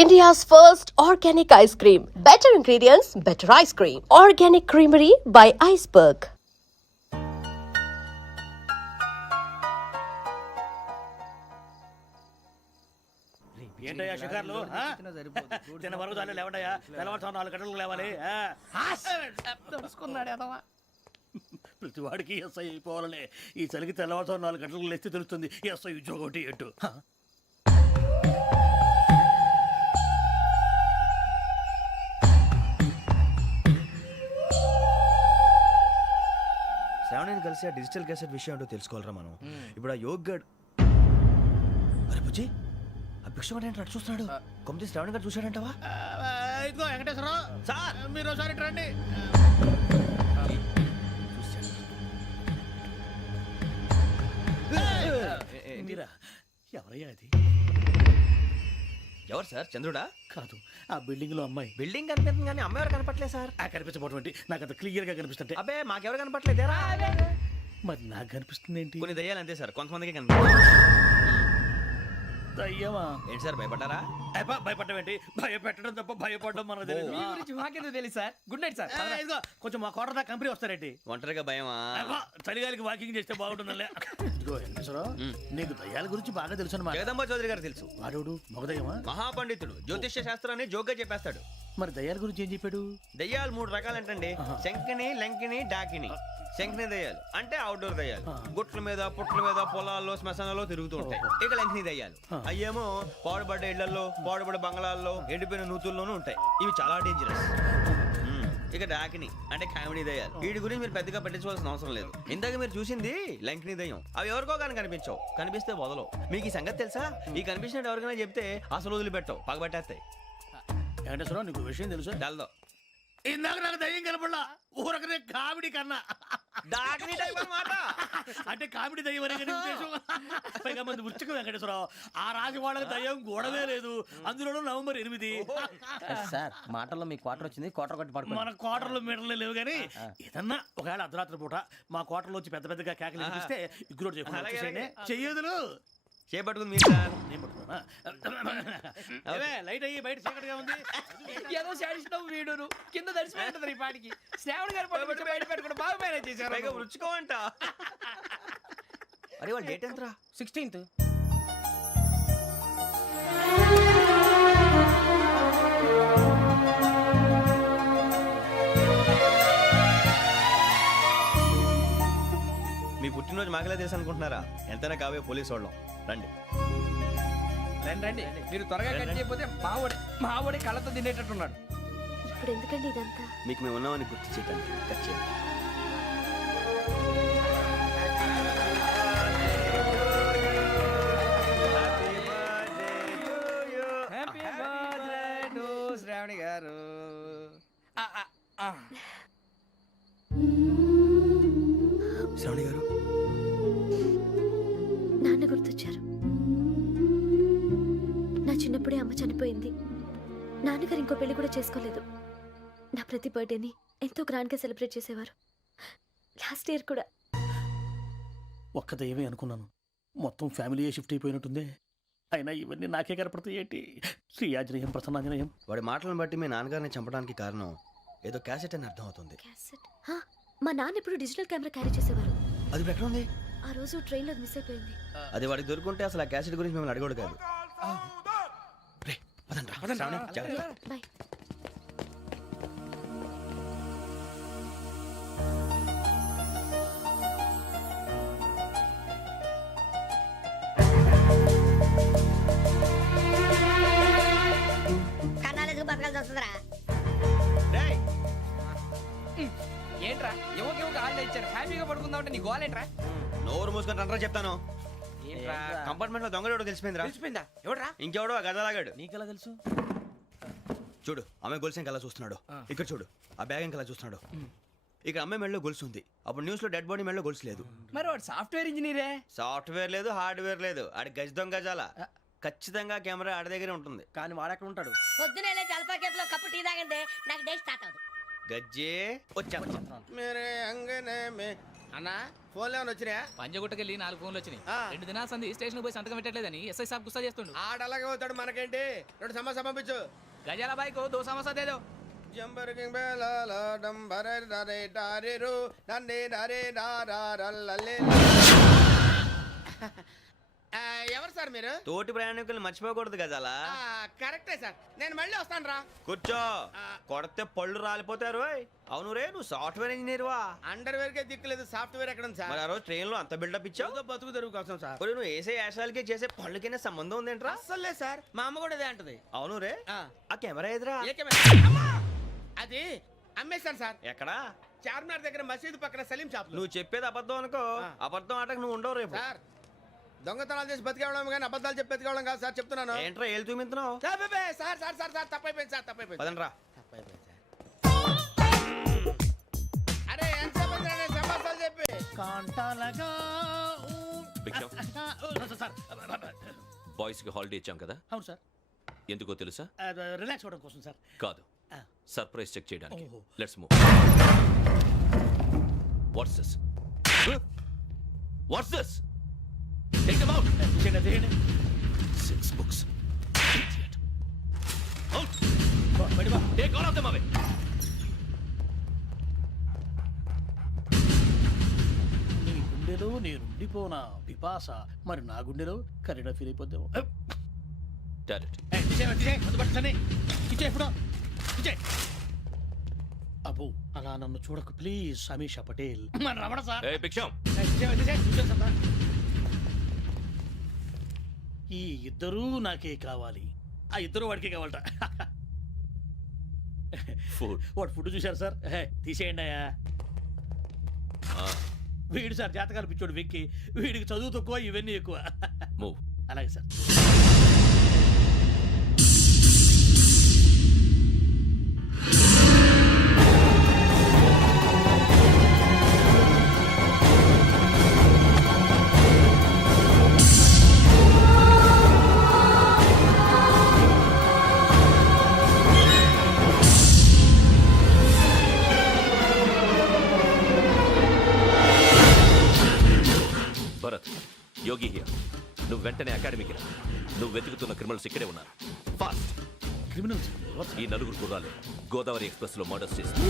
India's first organic ice cream. Better ingredients, better ice cream. Organic Creamery by Iceberg. ఏంటయ్యా షికార్లు చిన్న వరకు చాలు లేవండయ్యా తెల్లవారుతో 4 గంటలకు లేవాలి తెలుసుకున్నాడు ఎదవా ప్రతి వాడికి ఎస్ఐ అయిపోవాలనే ఈ చలికి తెల్లవారుతో 4 గంటలకు లేస్తే తెలుస్తుంది ఎస్ఐ ఉద్యోగం ఒకటి ఎటు శ్రావణిని కలిసి ఆ డిజిటల్ క్యాసెట్ విషయం ఏంటో తెలుసుకోవాలరా మనం ఇప్పుడు ఆ యోగ్ గడ్ అరే బుజ్జి ఆ భిక్షం అంటే అటు చూస్తున్నాడు కొమ్మతి శ్రావణి గారు చూశాడంటావా ఇదిగో వెంకటేశ్వరరావు సార్ మీరు ఒకసారి ఇటు రండి మీరా ఎవరయ్యా అది ఎవరు సార్ చంద్రుడా కాదు ఆ బిల్డింగ్ లో అమ్మాయి బిల్డింగ్ కనిపిస్తుంది కానీ అమ్మ ఎవరు కనపట్లేదు సార్ ఆ కనిపించబోటువంటి నాకు అంత క్లియర్ గా కనిపిస్తుంటే అబ్బే మాకెవరు కనపట్లేదేరా మరి నాకు కనిపిస్తుంది ఏంటి కొన్ని దయ్యాలు అంతే సార్ కొంతమందికి కనిపిస్తుంది అయ్యమా ఏంటి సార్ భయపడ్డారా భయపడడం ఏంటి భయపెట్టడం తప్ప భయపడడం మనకు తెలియదు మాకేదో తెలియదు సార్ గుడ్ నైట్ సార్ ఇదిగో కొంచెం మా కోట దాకా కంపెనీ వస్తారేంటి ఒంటరిగా భయమా చలిగాలికి వాకింగ్ చేస్తే బాగుంటుందిలే ఇదిగో వెంకటేశ్వరరావు నీకు దయ్యాల గురించి బాగా తెలుసు అన్నమాట జగదంబ చౌదరి గారు తెలుసు వాడు మగదయ్యమా మహాపండితుడు జ్యోతిష్య శాస్త్రాన్ని జోగ్గా చెప్పేస్తాడు మరి దయ్యాల గురించి ఏం చెప్పాడు దయ్యాలు 3 రకాలంటండి శంకిని లంకిని డాకిని శంకిని దయ్యాలు అంటే అవుట్డోర్ దయ్యాలు గుట్ల మీద పుట్ల మీద పొలాల్లో శ్మశానాల్లో తిరుగుతూ ఉంటాయి ఇక లంకిని దయ్యాలు అయ్యేమో పాడుబడ్డ ఇళ్లలో పాడుబడ్డ బంగ్లాల్లో ఎండిపోయిన నూతుల్లోనూ ఉంటాయి ఇవి చాలా డేంజరస్ ఇక డాకిని అంటే కామెడీ దయ్యాలు వీటి గురించి మీరు పెద్దగా పట్టించుకోవాల్సిన అవసరం లేదు ఇందాక మీరు చూసింది లంకిని దయ్యం అవి ఎవరికో కానీ కనిపించవు కనిపిస్తే వదలవు మీకు ఈ సంగతి తెలుసా ఈ కనిపించినట్టు ఎవరికైనా చెప్తే అసలు వదిలిపెట్టవు పగబట్టేస్తాయి వెంకటేశ్వరరావు నీకు విషయం తెలుసు డల్దో ఇందాక నాకు దయ్యం కనపడలా ఊరకనే కామెడీ కన్నా డాకిని టైప్ అన్నమాట అంటే కామెడీ దయ్యం అనే కదా ఉద్దేశం పైగా మంది ఉచ్చకం వెంకటేశ్వరరావు ఆ రాజు వాళ్ళకి దయ్యం గోడవే లేదు అందులోనూ నవంబర్ 8 సార్ మాటల్లో మీ క్వార్టర్ వచ్చింది క్వార్టర్ కొట్టి పడుకో మన క్వార్టర్లో మీటర్లు లేవు కానీ ఏదన్నా ఒకవేళ అర్ధరాత్రి పూట మా క్వార్టర్లో వచ్చి పెద్ద పెద్దగా కేకలు వినిపిస్తే ఇగ్గురు చెయ్యదులు చేపట్టుకుంది మీరు సార్ నేను పట్టుకున్నా లైట్ అయ్యి బయట చీకటిగా ఉంది ఏదో శాడిస్తావు వీడును కింద దర్శనం ఈ పాటికి శ్రావణ్ గారు పట్టుబట్టి బయట పెట్టుకుంటే బాగా మేనేజ్ చేశారు పైగా రుచుకోమంట అరే వాళ్ళ డేట్ ఎంతరా 16th మీ పుట్టినరోజు మాకలే తెలుసు అనుకుంటున్నారా ఎంతైనా కావే పోలీసు వాళ్ళం రండి రండి రండి మీరు త్వరగా కట్ చేయకపోతే మావడే కళ్ళతో తినేటట్టున్నాడు ఇప్పుడు ఎందుకండి ఇదంతా? మీకు మేము ఉన్నామని గుర్తు చేయడానికి కట్ చేయండి హ్యాపీ బర్త్డే టు శ్రావణి గారు శ్రావణి గారు నాన్న గుర్తొచ్చారు. నా చిన్నప్పుడే అమ్మ చనిపోయింది. నాన్నగారు ఇంకో పెళ్లి కూడా చేసుకోలేదు. నా ప్రతి బర్త్డేని ఎంతో గ్రాండ్గా సెలబ్రేట్ చేసేవారు. లాస్ట్ ఇయర్ కూడా. ఒక్క దయ్యమే అనుకున్నాను, మొత్తం ఫ్యామిలీయే షిఫ్ట్ అయిపోయినట్టుందే. అయినా ఇవన్నీ నాకే కనపడతాయి ఏంటి? శ్రీ ఆంజనేయం ప్రసన్నాంజనేయం. వాడి మాటలను బట్టి మీ నాన్నగారిని చంపడానికి కారణం ఏదో క్యాసెట్ అని అర్థం అవుతుంది. క్యాసెట్? మా నాన్న ఇప్పుడు డిజిటల్ కెమెరా క్యారీ చేసేవారు. అది ఇప్పుడు ఎక్కడ ఉంది? ఆ రోజు ట్రైన్లో మిస్ అయిపోయింది. అది వాడికి దొరుకుంటే అసలు ఆ క్యాసెట్ గురించి మిమ్మల్ని అడగడు కాదు. బాయ్. ఏంట్రా ఎవరికి హాలిడే ఇచ్చారు హ్యాపీగా పడుకుందాం అంటే నీ గోల్ ఏంట్రా నోరు మూసుకొని రండ్రా చెప్తాను. ఏంట్రా కంపార్ట్మెంట్ లో దొంగడు తెలిసిపోయిందిరా. తెలిసిపోయిందా ఎవడ్రా ఇంకెవడో ఆ గదలాగాడు. నీకెలా తెలుసు? చూడు ఆమె గొలుసు ఇంకలా చూస్తున్నాడు. ఇక్కడ చూడు ఆ బ్యాగ్ ఇంకలా చూస్తున్నాడు. ఇక్కడ అమ్మాయి మెడలో గొలుసు ఉంది. అప్పుడు న్యూస్ లో డెడ్ బాడీ మెడలో గొలుసు లేదు. మరి వాడు సాఫ్ట్వేర్ ఇంజనీరే. సాఫ్ట్వేర్ లేదు హార్డ్వేర్ లేదు. ఆడి గజ దొంగ గజాల ఖచ్చితంగా కెమెరా ఆడి దగ్గరే ఉంటుంది. కానీ వాడెక్కడ ఉంటాడు? పొద్దునే జలపా కేఫ్ లో కప్పు టీ తాగిందే నాకు డే స్టార్ట్ అవుతుంది. గజ్జే వచ్చా मेरे अंगने में అన్నా ఫోన్లో ఏమైనా వచ్చినాయా? పంజగుట్టకెళ్ళి 4 ఫోన్లు వచ్చినాయి. ఆ. 2 దినాల సంది స్టేషన్ పోయి సంతకం పెట్టలేదని ఎస్ఐ సాబ్ గుస్తా చేస్తుండు. ఆడలాగే పోతాడు, మనకేంటి? 2 సమస్య పంపించు. గజాల బైక్ 2 సమస్య దేదో. జంబరకింగ్ బేలాల డంబరే డరే డారిరు నన్నే డరే డారారల్లలే. ఎవరు సార్ మీరు? తోటి ప్రయాణికులు మర్చిపోకూడదు గజాల. కరెక్టే సార్, నేను మళ్ళీ వస్తాను రా. కూర్చో, కొడితే పళ్ళు రాలిపోతారు. అవును రే, నువ్వు సాఫ్ట్వేర్ ఇంజనీర్ వా? అండర్వేర్ కే దిక్కులేదు, సాఫ్ట్వేర్ ఎక్కడ ఉంది మరి సార్? ఆ రోజు ట్రైన్ లో అంత బిల్డప్ ఇచ్చావు. ఏదో బతుకు తెరుగు కోసం సార్. ఒరేయ్, నువ్వు వేసే యాశాలకి చేసే పళ్ళకైనా సంబంధం ఉందేంట్రా? అస్సలు లేదు సార్, మా అమ్మ కూడా అదే అంటది. అవును రే, ఆ, ఆ కెమెరా ఎదురా ఏ కెమెరా? అమ్మా! అది అమ్మేశాను సార్. ఎక్కడా? చార్మినార్ దగ్గర మసీదు పక్కన సలీం షాప్. నువ్వు చెప్పేది అబద్ధం అనుకో. ఆ. అబద్ధం ఆటకు నువ్వు ఉండవు రేపు. సార్, దొంగతనాలు చేసి బతికేవడం కానీ అబద్ధాలు చెప్పి బతికేవడం కాదు సార్, చెప్తున్నాను. ఏంట్రా ఏళ్ళు చూపించినావు? సార్ బే, సార్ సార్ సార్ సార్ తప్పైపోయింది సార్, తప్పైపోయింది. పదండ్రా. తప్పైపోయింది సార్. అరే ఎంతసేపు అయింది రా నేను సమాసాలు చెప్పి? కాంటాలగా భిక్షం, సార్ బాయ్స్ కి హాలిడే ఇచ్చాం కదా, అవును సార్, ఎందుకో తెలుసా? రిలాక్స్ అవ్వడం కోసం సార్. కాదు, ఆ. సర్ప్రైజ్ చెక్ చేయడానికి. ఓహో. Let's move. What's this? What's this? Take them out. తీయండి, తీయండి. 6 books. Idiot. Out. బయట బా. Take all of them away. నీ గుండెలో నేనుండిపోనా పిపాస, మరి నా గుండెలో కరీడా ఫీల్ అయిపోద్దాము. Got it. అబ్బో, అలా నన్ను చూడకు ప్లీజ్ సమీషా పటేల్. మన రమణ సార్. Hey, భిక్షం. ఈ ఇద్దరూ నాకే కావాలి, ఆ ఇద్దరు వాడికే కావాలట. Food. వాడు ఫుడ్ చూశారు సార్, తీసేయండి అయ్యా. Ah, వీడు సార్ జాతకాలు పిచ్చోడు వెక్కి, వీడికి చదువు తక్కువ ఇవన్నీ ఎక్కువ. move. అలాగే సార్. Bharat, Yogi here. నువ్వు వెంటనే అకాడమీకి రా. నువ్వు వెతుకుతున్న క్రిమినల్స్ ఇక్కడే ఉన్నారు. ఫాస్ట్. క్రిమినల్స్ ఈ నలుగురు కుర్రాలు గోదావరి ఎక్స్ప్రెస్ లో మర్డర్స్ చేస్తారు.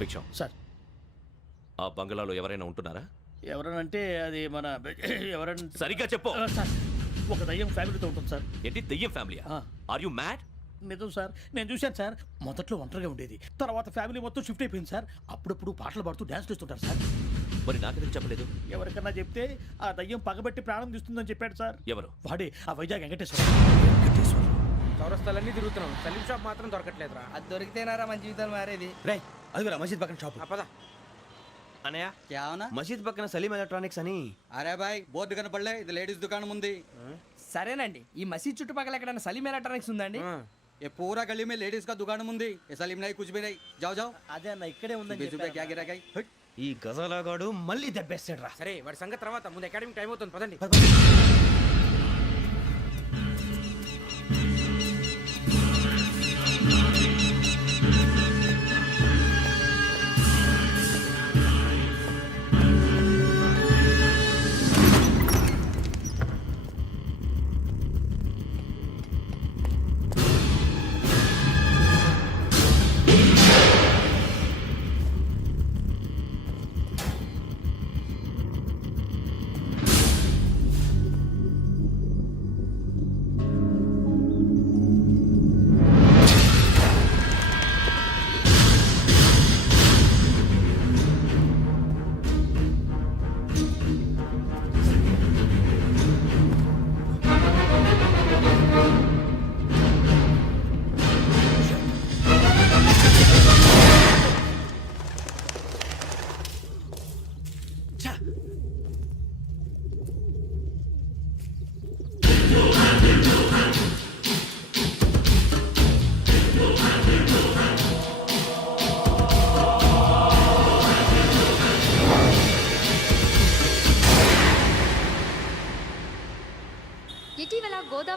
భిక్షం, సార్. ఆ బంగ్లాలో ఎవరైనా ఉంటున్నారా? ఎవరనంటే అది మన ఎవరన్నా సరిగ్గా చెప్పు. సార్, ఒక దయ్యం ఫ్యామిలీతో ఉంటుంది సార్. ఏంటి దెయ్యం ఫ్యామిలీ? ఆ. Are you mad? నిజం సార్, నేను చూశాను సార్. మొదట్లో ఒంటరిగా ఉండేది, తర్వాత ఫ్యామిలీ మొత్తం షిఫ్ట్ అయిపోయింది సార్. అప్పుడప్పుడు పాటలు పాడుతూ డ్యాన్స్ చేస్తుంటారు సార్. మరి నాకెందుకు చెప్పలేదు? ఎవరికన్నా చెప్తే ఆ దయ్యం పగబెట్టి ప్రాణం తీస్తుందని చెప్పాడు సార్. ఎవరు? వాడే ఆ వైజాగ్ వెంకటేశ్వర. చౌరస్తాలన్నీ తిరుగుతున్నాం, సలీం షాప్ మాత్రం దొరకట్లేదురా. అది దొరికితేనారా మన జీవితాలు మారేది. రేయ్, అదిగురా మసీద్ పక్కన షాప్. పద. అనయ్య, क्या होना? మసీద్ పక్కన సలీం ఎలక్ట్రానిక్స్ అని. अरे भाई बहुत కనపడలే, ఇది లేడీస్ దుకాణం ఉంది. సరేనండి, ఈ మసీద్ చుట్టుపక్కల ఎక్కడైనా సలీం ఎలక్ట్రానిక్స్ ఉందండి? ये पूरा गली में लेडीज का दुकान मुंदी, ये सलीम नहीं कुछ भी नहीं. जाओ जाओ. అదే అన్న ఇక్కడే ఉందని 20 रुपए क्या गिरा गई? ఈ గజాలగాడు మళ్ళీ దెబ్బేస్తాడు రా. సరే, వాడి సంగతి తర్వాత, ముందు అకాడమిక్ టైం అవుతుంది, పదండి.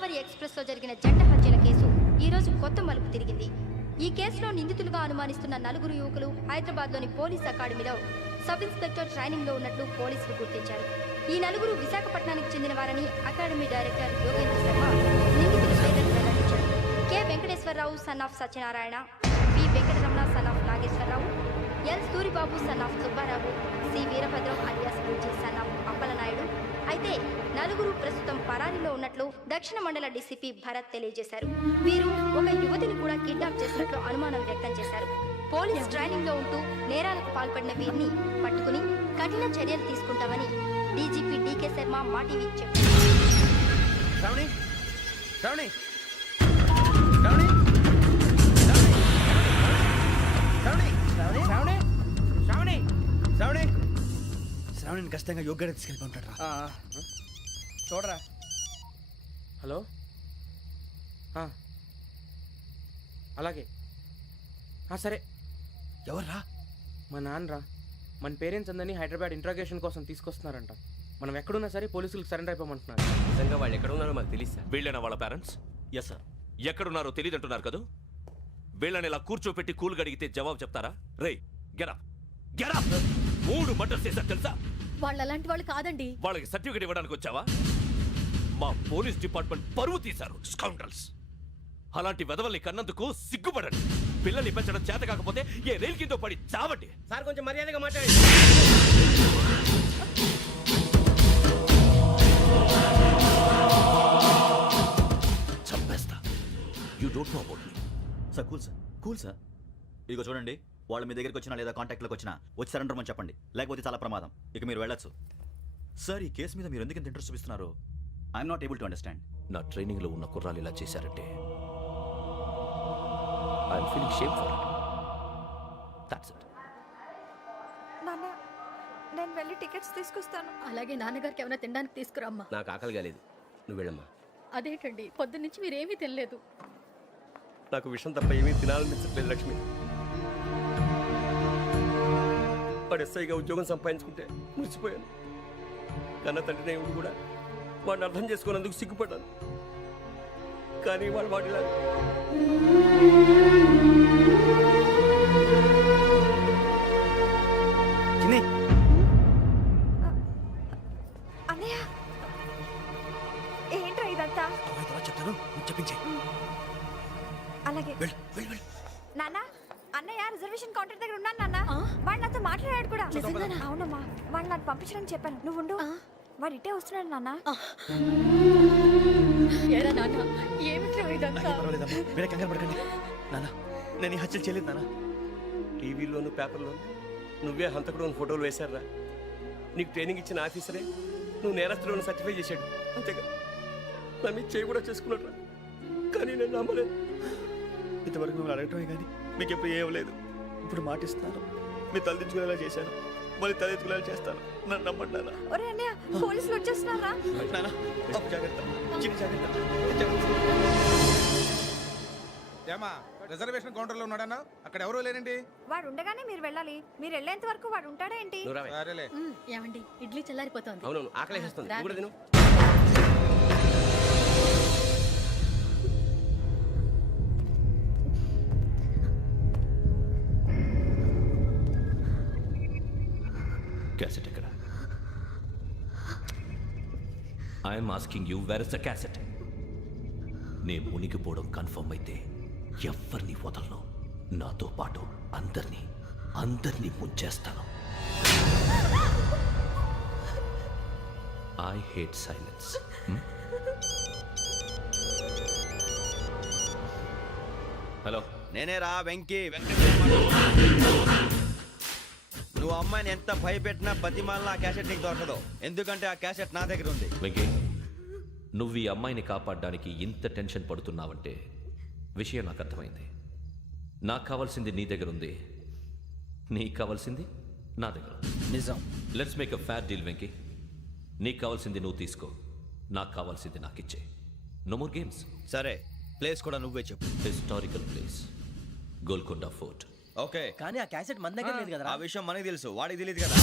గోదావరి ఎక్స్ప్రెస్లో జరిగిన జంట హత్యల కేసు ఈరోజు కొత్త మలుపు తిరిగింది. ఈ కేసులో నిందితులుగా అనుమానిస్తున్న 4 యువకులు హైదరాబాద్లోని పోలీస్ అకాడమీలో సబ్ ఇన్స్పెక్టర్ ట్రైనింగ్లో ఉన్నట్లు పోలీసులు గుర్తించారు. ఈ 4 విశాఖపట్నానికి చెందిన వారని అకాడమీ డైరెక్టర్ యోగేంద్ర శర్మ నిందితుల పేర్లను వెల్లడించారు. K Venkateswararao son of Satyanarayana, P Venkataramana son of Nageswararao, L Suribabu son of Subbarao, C Veerabhadram alias Bujji son of Appalanaidu. అయితే 4 ప్రస్తుతం పరారీలో ఉన్నట్లు దక్షిణ మండల డీసీపీ భరత్ తెలియజేశారు. వీరు ఒక యువతిని కూడా కిడ్నాప్ చేసినట్లు అనుమానం వ్యక్తం చేశారు. పోలీస్ ట్రైనింగ్ లో ఉంటూ నేరాలకు పాల్పడిన వీరిని పట్టుకుని కఠిన చర్యలు తీసుకుంటామని డీజీపీ డీకే శర్మ మా టీవీకి చెప్పారు. శ్రావణి శ్రావణి శ్రావణి శ్రావణి శ్రావణి శ్రావణి శ్రావణి శ్రావణిని ఖచ్చితంగా యోగ్యత తీసుకెళ్ళి ఉంటాడు. చూడరా. హలో, అలాగే సరే. ఎవర్రా? మా నాన్నరా. మన పేరెంట్స్ అందరినీ హైదరాబాద్ ఇంట్రాగేషన్ కోసం తీసుకొస్తున్నారంట. మనం ఎక్కడున్నా సరే పోలీసులకు సరెండర్ అయిపోమంటున్నారు. నిజంగా వాళ్ళు ఎక్కడ ఉన్నారో మాకు తెలియదు సార్. వీళ్ళైనా వాళ్ళ పేరెంట్స్? Yes sir. ఎక్కడున్నారో తెలియదంటున్నారు కదా. వీళ్ళని ఇలా కూర్చోపెట్టి కూల్ గడిగితే జవాబు చెప్తారా? రేయ్ గెటప్ గెటప్. 3 మర్డర్స్ చేశారు తెలుసా? వాళ్ళు అలాంటి వాళ్ళు కాదండి. వాళ్ళకి సర్టిఫికేట్ ఇవ్వడానికి వచ్చావా? మా పోలీస్ డిపార్ట్మెంట్ పరువు తీశారు స్కౌండ్రల్స్. అలాంటి వెధవల్ని కన్నందుకు సిగ్గుపడండి. పిల్లల్ని పెంచడం చేత కాకపోతే ఏ రైలు కింద పడి చావండి. సార్ కొంచెం మర్యాదగా మాట్లాడండి. చంపేస్తా. You don't know about me. Sir cool sir. ఇదిగో చూడండి, వాళ్ళు మీ దగ్గరికి వచ్చినా లేదా కాంటాక్ట్లోకి వచ్చినా వచ్చి సరెండర్ అని చెప్పండి, లేకపోతే చాలా ప్రమాదం. ఇక మీరు వెళ్ళొచ్చు. సార్, ఈ కేసు మీద మీరు ఎందుకు ఇంత ఇంట్రెస్ట్ చూపిస్తున్నారు? I'm not able to understand. నా ట్రైనింగ్ లో ఉన్న కుర్రాలు ఇలా చేశారంటే I'm feeling shame for it. That's it. నాన్న, నేను వెళ్ళి టికెట్స్ తీసుకొస్తాను. అలాగే నాన్నగారికి ఏమైనా తినడానికి తీసుకురామ్మా. నాకు ఆకలి కాలేదు, నువ్వు వెళ్ళమ్మా. అదేంటండి, పొద్దున్నుంచి మీరేమీ తినలేదు. నాకు విషయం తప్ప ఏమీ తినాలనిపించట్లేదు లక్ష్మి. వాడు ఎస్ఐగా ఉద్యోగం సంపాదించుకుంటే మురిసిపోయాను. కన్న తండ్రినే ఉండి కూడా వాడిని అర్థం చేసుకున్నందుకు సిగ్గుపడ్డాను. కానీ వాడిలా అన్నయ్య, ఏంట్రా ఇదంతా? చెప్తాను, చెప్పించే. అలాగే నాన్న. అన్నయ్య రిజర్వేషన్ కౌంటర్ దగ్గర ఉన్నాను నాన్న. వాడు నాతో మాట్లాడాడు కూడా. అవునమ్మా, వాడు నాకు పంపించడం చెప్పాను. నువ్వు ఉండు, వాడు ఇట్టే వస్తున్నాడు నాన్న. మీరే కంగారు పడకండి నాన్న. నేను ఈ హత్యలు చేయలేదు నాన్న. టీవీలోను పేపర్లోను నువ్వే హంతకుడు అని ఫోటోలు వేశారా? నీకు ట్రైనింగ్ ఇచ్చిన ఆఫీసరే నువ్వు నేరస్తులను సర్టిఫై చేశాడు. అంతేగా నా మీద చేయి కూడా చేసుకున్నట్రా. కానీ నేను నమ్మలేదు. ఇంతవరకు మిమ్మల్ని అడగటమే కానీ మీకు ఎప్పుడు ఏం లేదు. ఇప్పుడు మాటిస్తాను, మీరు తలదించుకునేలా చేశాను, మళ్ళీ తలెత్తుకునేలా చేస్తాను. నన్ను నమ్మండి నాన్న. ఒరే అన్నయ్య, పోలీసులు వచ్చేస్తున్నారా? నాన్న జాగ్రత్త, చిన్న జాగ్రత్త. ఏమా రిజర్వేషన్ కౌంటర్లో ఉన్నాడన్నా? అక్కడ ఎవరూ లేనండి. వాడు ఉండగానే మీరు వెళ్ళాలి. మీరు వెళ్ళేంత వరకు వాడు ఉంటాడా ఏంటి? సరేలే. ఏమండి, ఇడ్లీ చల్లారిపోతుంది. అవునవును, ఆకలేస్తుంది. నువ్వు కూడా తిను. క్యాసెట్ ఎక్కడ? I'm asking you, where is the cassette? నే మునిగిపోవడం కన్ఫర్మ్ అయితే ఎవ్వరిని వదలను. నాతో పాటు అందరినీ ముంచేస్తాను. I hate silence. హలో, నేనే రా వెంకీ. నువ్వు అమ్మాయిని ఎంత భయపెట్టినా బతిమాలినా ఆ క్యాసెట్ నీకు దొరకదు. ఎందుకంటే ఆ క్యాసెట్ నా దగ్గర ఉంది. వెంకీ, నువ్వు ఈ అమ్మాయిని కాపాడడానికి ఇంత టెన్షన్ పడుతున్నావంటే విషయం నాకు అర్థమైంది. నాకు కావాల్సింది నీ దగ్గర ఉంది, నీకు కావాల్సింది నా దగ్గర. నిజం. Let's make a fair deal Venky. నీకు కావాల్సింది నువ్వు తీసుకో, నాకు కావాల్సింది నాకు ఇచ్చే. No more games. సరే, ప్లేస్ కూడా నువ్వే చెప్పు. Historical place, Golconda fort. Okay, కానీ ఆ క్యాసెట్ మన దగ్గర లేదు కదా. ఆ విషయం మనకి తెలుసు, వాడికి తెలియదు కదా.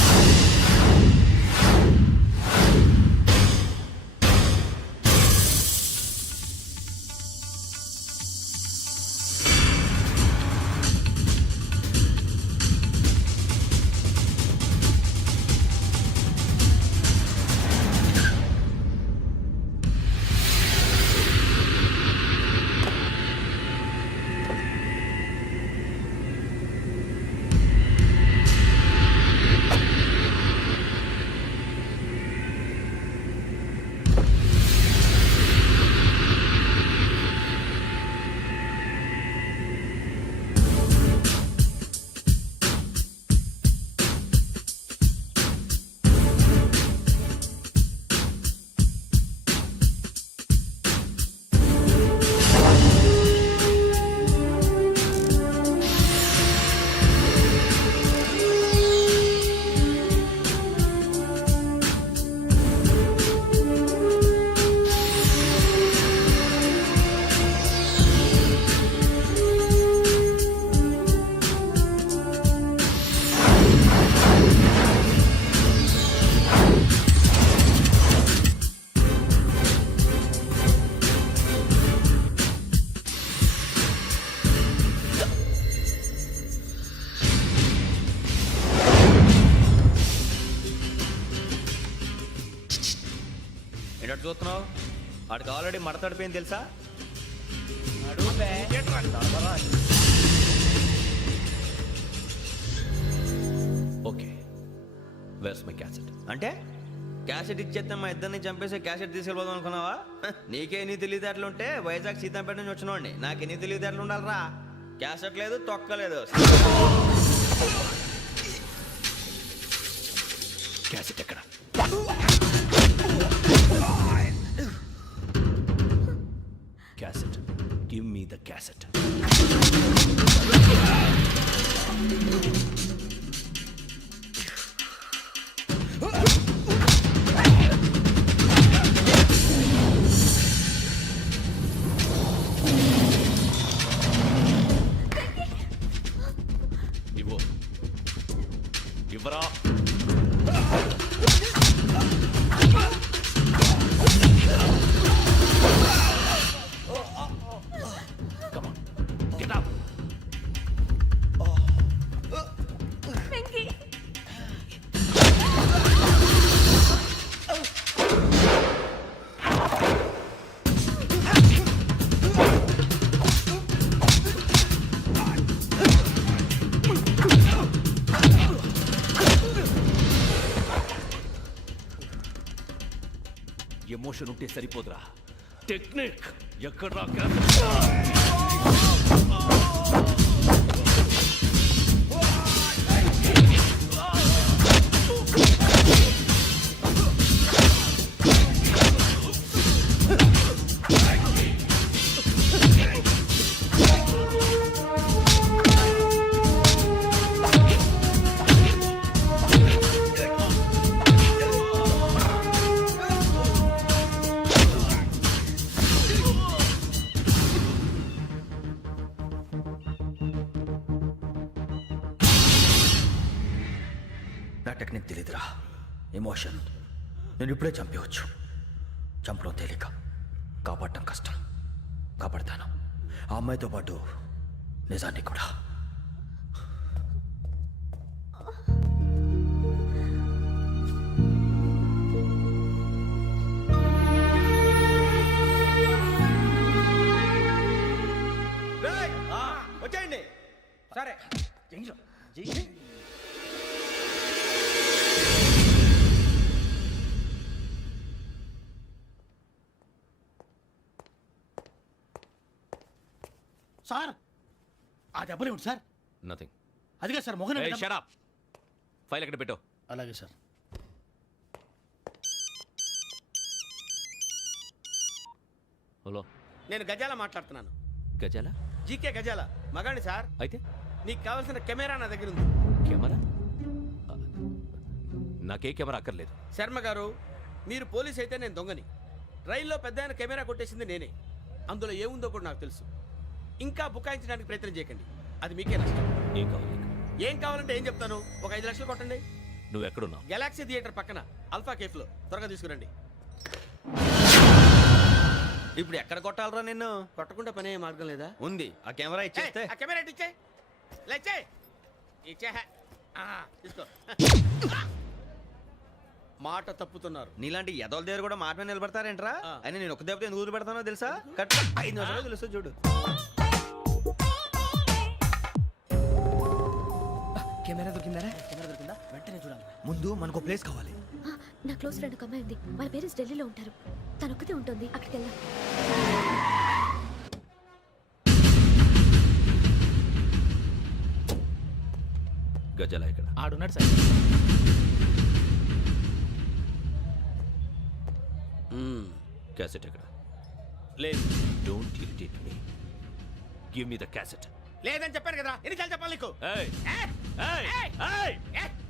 ఏంటంటే చూస్తున్నావు వాడికి ఆల్రెడీ మడతడిపోయింది తెలుసా ఓకే వేర్స్ మై క్యాసెట్? అంటే క్యాసెట్ ఇచ్చేస్తే మా ఇద్దరిని చంపేసి క్యాసెట్ తీసుకెళ్ళిపోదాం అనుకున్నావా? నీకే ఎన్ని తెలివితేటలు ఉంటే వైజాగ్ సీతంపేట నుంచి వచ్చినోండి నాకు ఎన్ని తెలివితేటలు ఉండాలరా? క్యాసెట్ లేదు తొక్కలేదు. క్యాసెట్ ఎక్కడ? Cassette, give me the cassette. ఇవ్వు, ఇవ్వరా. Come on, get up. Emotion ఉంటే సరిపోదురా, టెక్నిక్ ఎక్కడ్రా? నా టెక్నిక్ తెలీదురా. ఎమోషన్ నేను ఇప్పుడే చంపేవచ్చు. చంపడం తేలిక, కాపాడటం కష్టం. కాపాడతాను ఆ అమ్మాయితో పాటు నిజాన్ని కూడా. వచ్చేయండి. సరే. సార్ ఆ దెబ్బలు ఏమిటి సార్? నథింగ్. అదిగా సార్ మొహన్ షట్ అప్. ఫైల్ ఎక్కడ పెట్టు? అలాగే సార్. హలో, నేను గజాల మాట్లాడుతున్నాను. గజాల? జీకే గజాల మగాండి సార్. అయితే నీకు కావాల్సిన కెమెరా నా దగ్గర ఉంది. కెమెరా? నాకే కెమెరా అక్కర్లేదు. శర్మ గారు, మీరు పోలీస్ అయితే నేను దొంగని. రైల్లో పెద్ద ఆయన కెమెరా కొట్టేసింది నేనే. అందులో ఏముందో కూడా నాకు తెలుసు. ఇంకా బుకాయించడానికి ప్రయత్నం చేయకండి, అది మీకే నష్టం. ఏం కావాలి? ఏం కావాలంటే ఏం చెప్తాను. ఒక 5 లక్షలు కొట్టండి. నువ్వు ఎక్కడున్నావు? గెలాక్సీ థియేటర్ పక్కన అల్ఫా కేఫ్లో. త్వరగా తీసుకురండి. ఇప్పుడు ఎక్కడ కొట్టాలరా నిన్ను? కొట్టకుండా పనే మార్గం లేదా? ఉంది. ఆ కెమెరా ఇచ్చేస్తే. ఆ కెమెరా ఇచ్చే లేచే ఇచ్చే తీసుకో. మాట తప్పుతున్నారు. నీలాంటి ఎదల దగ్గర కూడా మాట మీద నిలబడతారేంట్రా? అని నేను ఒక దెబ్బతో ఎందుకు పెడతానో తెలుసా? కట్ 5 నిమిషాలు తెలుసు చూడు. కెమెరా దొరికిందా? వెంటనే చూడాలి. ముందు మనకు ప్లేస్ కావాలి. నా క్లోజ్ ఫ్రెండ్ ఒక అమ్మాయి ఉంది. వాళ్ళ పేరెంట్స్ ఢిల్లీలో ఉంటారు. తను ఒక్కతే ఉంటుంది. అక్కడికి వెళ్దాం. గజాల ఇక్కడ ఆడున్నాడు సార్. క్యాసెట్ ఎక్కడ? లేదు. Don't irritate me. Give me the cassette. లేదని చెప్పాను కదా, ఎన్నిసార్లు చెప్పాలి నీకు? ఏయ్ ఏయ్ ఏయ్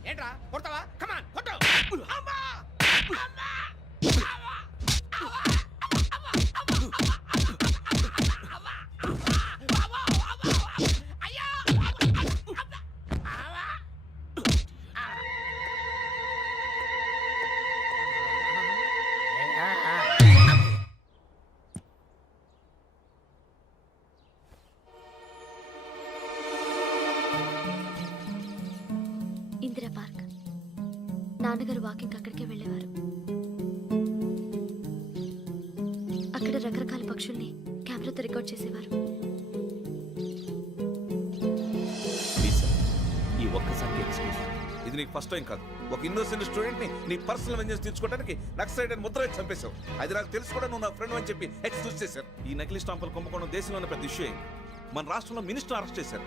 ఏంట్రా కొడతావా? కమాన్ కొట్టు. అమ్మా! అమ్మా! ఇందిరా పార్క్. నాన్నగారు వాకింగ్ అక్కడికే వెళ్ళేవారు. పక్షుల్ని కెమెరాతో రికార్డ్ చేసేవారు. ప్లీజ్ సార్, ఈ ఒక్కసారి ఎక్స్క్యూజ్. ఇది నీకు ఫస్ట్ టైం కాదు. ఒక ఇన్నోసెంట్ స్టూడెంట్ ని నీ పర్సనల్ వెంజెన్స్ తీర్చుకోవడానికి నక్సలైట్ అని ముద్ర వేసి చంపేశావు. అది నాకు తెలుసు కూడా నువ్వు నా ఫ్రెండ్ అని చెప్పి ఎక్స్క్యూజ్ చేశారు. ఈ నకిలీ స్టాంపులు కుంభకోణం దేశంలోనే పెద్ద ఇష్యూ అయింది. మన రాష్ట్రంలో మినిస్టర్ అరెస్ట్ చేశారు.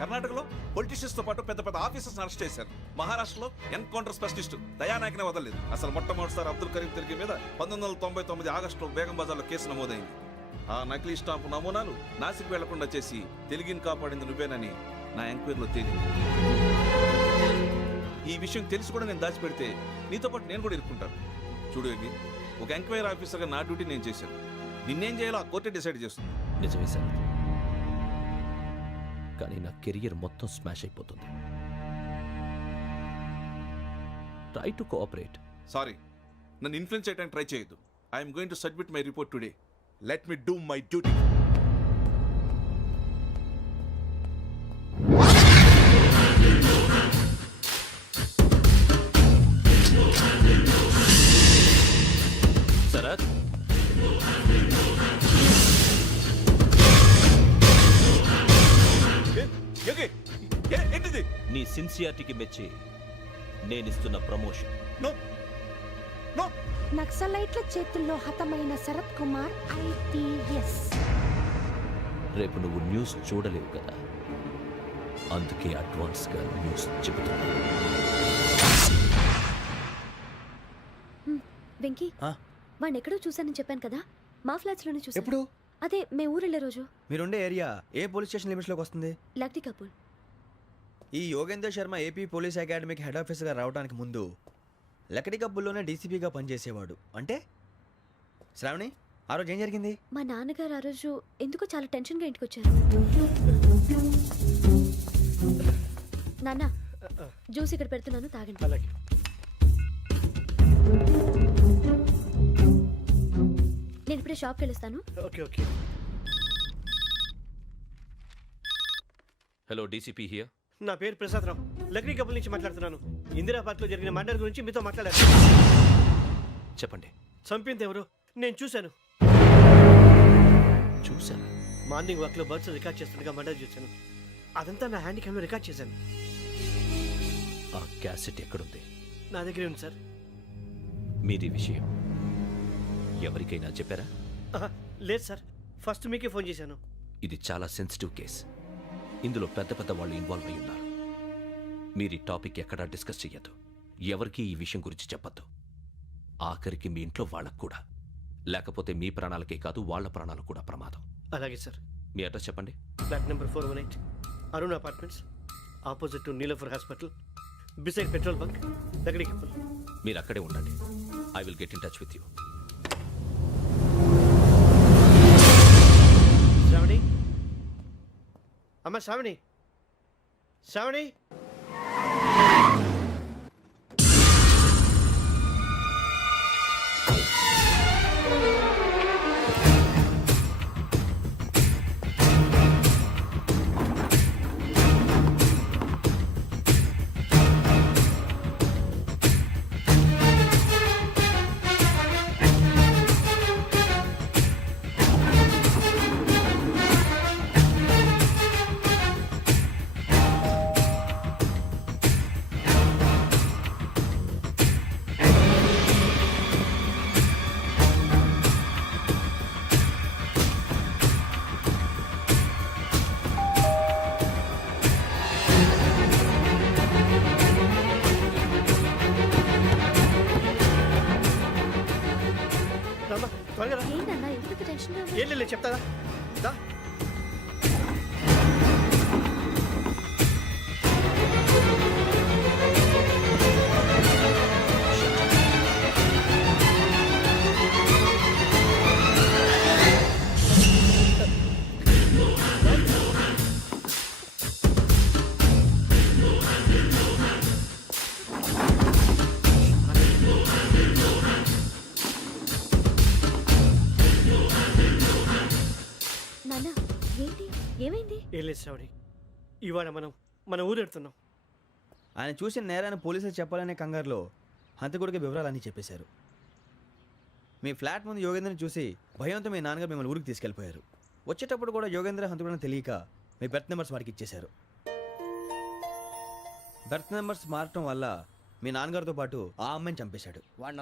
కర్ణాటకలో పొలిటీషియన్స్ తో పాటు పెద్ద పెద్ద ఆఫీసర్స్ అరెస్ట్ చేశారు. మహారాష్ట్రలో ఎన్కౌంటర్ స్పెషలిస్ట్ దయానాయకనే వదలలేదు. అసలు మొట్టమొదటిసారి అబ్దుల్ కరీం తిరిగి మీద 1999 ఆగస్టులో బేగం బజార్లో కేసు నమోదైంది. ఆ నకిలీ స్టాంపు నమూనాలు నాసిక్ వెళ్లకుండా చేసి తెలుగుని కాపాడింది నువ్వేనని నా ఎంక్వైరీలో తేలింది. ఈ విషయం తెలిసి కూడా నేను దాచిపెడితే నీతో పాటు నేను కూడా ఇరుక్కుంటాను. చూడు యోగి, ఒక ఎంక్వైరీ ఆఫీసర్గా నా డ్యూటీ నేను చేశాను. నిన్నేం చేయాలో ఆ కోర్టే డిసైడ్ చేస్తుంది. నిజమే సార్, కానీ నా కెరియర్ మొత్తం స్మాష్ అయిపోతుంది. Try to cooperate. సారీ, నన్ను ఇన్ఫ్లుయెన్స్ చేయడానికి ట్రై చేయొద్దు. I'm going to submit my report today. Let me do my duty. Sharath, ఏంటిది? నీ సిన్సియారిటీకి మెచ్చి నేనిస్తున్న ప్రమోషన్. No no. నక్సలైట్ల చేతుల్లో హతమైన శరత్ కుమార్ IPS. రేపు నువ్వు న్యూస్ చూడలేవు కదా, అందుకే అడ్వాన్స్గా న్యూస్ చెబుతున్నా. వెంకీ, వాడిని ఎక్కడో చూశానని చెప్పాను కదా, మా ఫ్లాట్స్ లోనే చూసాను. ఎప్పుడు? అదే మే ఊరెళ్ళే రోజు. మీరుండే ఏరియా ఏ పోలీస్ స్టేషన్ లిమిట్స్ లోకి వస్తుంది? లక్టీ కపూర్. ఈ యోగేందర్ శర్మ ఏపీ పోలీస్ అకాడమీకి హెడ్ ఆఫీసర్గా రావడానికి ముందు లకడి కబ్బుల్లోనే డీసీపీగా పనిచేసేవాడు. అంటే శ్రావణి, ఆ రోజు ఏం జరిగింది? మా నాన్నగారు ఆ రోజు ఎందుకో చాలా టెన్షన్గా ఇంటికి వచ్చారు. నాన్న, జ్యూస్ ఇక్కడ పెడుతున్నాను, తాగండి. అలాగే. నేను ఇప్పుడే షాప్కి వెళ్ళొస్తాను. Okay okay. Hello, DCP here. నా పేరు ప్రసాదరావు, లక్రీ కపుల్ నుంచి మాట్లాడుతున్నాను. ఇందిరా పార్క్ లో జరిగిన మర్డర్ గురించి మీతో మాట్లాడారు. చెప్పండి. చంపింది ఎవరు? నేను చూశాను. చూశాను. మార్నింగ్ వాక్ లో బర్డ్స్ రికార్డ్ చేస్తుండగా మర్డర్ చూశాను. అదంతా నా హ్యాండ్ క్యామ్ లో రికార్డ్ చేశాను. ఆ క్యాసెట్ ఎక్కడుంది? నా దగ్గరే ఉంది సార్. మీరు ఈ విషయం ఎవరికైనా చెప్పారా? లేదు సార్, ఫస్ట్ మీకే ఫోన్ చేశాను. ఇది చాలా సెన్సిటివ్ కేస్. ఇందులో పెద్ద పెద్ద వాళ్ళు ఇన్వాల్వ్ అయి ఉన్నారు. మీరు ఈ టాపిక్ ఎక్కడా డిస్కస్ చెయ్యొద్దు. ఎవరికి ఈ విషయం గురించి చెప్పొద్దు. ఆఖరికి మీ ఇంట్లో వాళ్ళకు కూడా. లేకపోతే మీ ప్రాణాలకే కాదు, వాళ్ళ ప్రాణాలు కూడా ప్రమాదం. అలాగే సార్. మీ అడ్రస్ చెప్పండి. Flat number 418, Arun apartments, opposite to Niloufer hospital, beside petrol bunk, Lakdi Kapul. మీరు అక్కడే ఉండండి. I will get in touch with you. Sravani, అమ్మ శ్రావణి, శ్రావణి. త్వరగా రా. ఏంటన్నా ఎందుకు టెన్షన్? ఏం లేదు, చెప్తారా? దా. నాన్న, ఏంటి, ఏమైంది? ఏం లేదు శ్రావణి, ఇవాళ మనం మన ఊరు వెళ్తున్నాం. ఆయన చూసిన నేరాన్ని పోలీసులు చెప్పాలనే కంగారులో హంతకుడికి వివరాలన్నీ చెప్పేశారు. మీ ఫ్లాట్ ముందు యోగేంద్రని చూసి భయంతో మీ నాన్నగారు మిమ్మల్ని ఊరికి తీసుకెళ్ళిపోయారు. వచ్చేటప్పుడు కూడా యోగేంద్ర హంతకుడని తెలియక మీ బెర్త్ నెంబర్స్ వారికి ఇచ్చేశారు. బెర్త్ నెంబర్స్ మారటం వల్ల మీ నాన్నగారితో పాటు ఆ అమ్మాయిని చంపేశాడు. వాడిని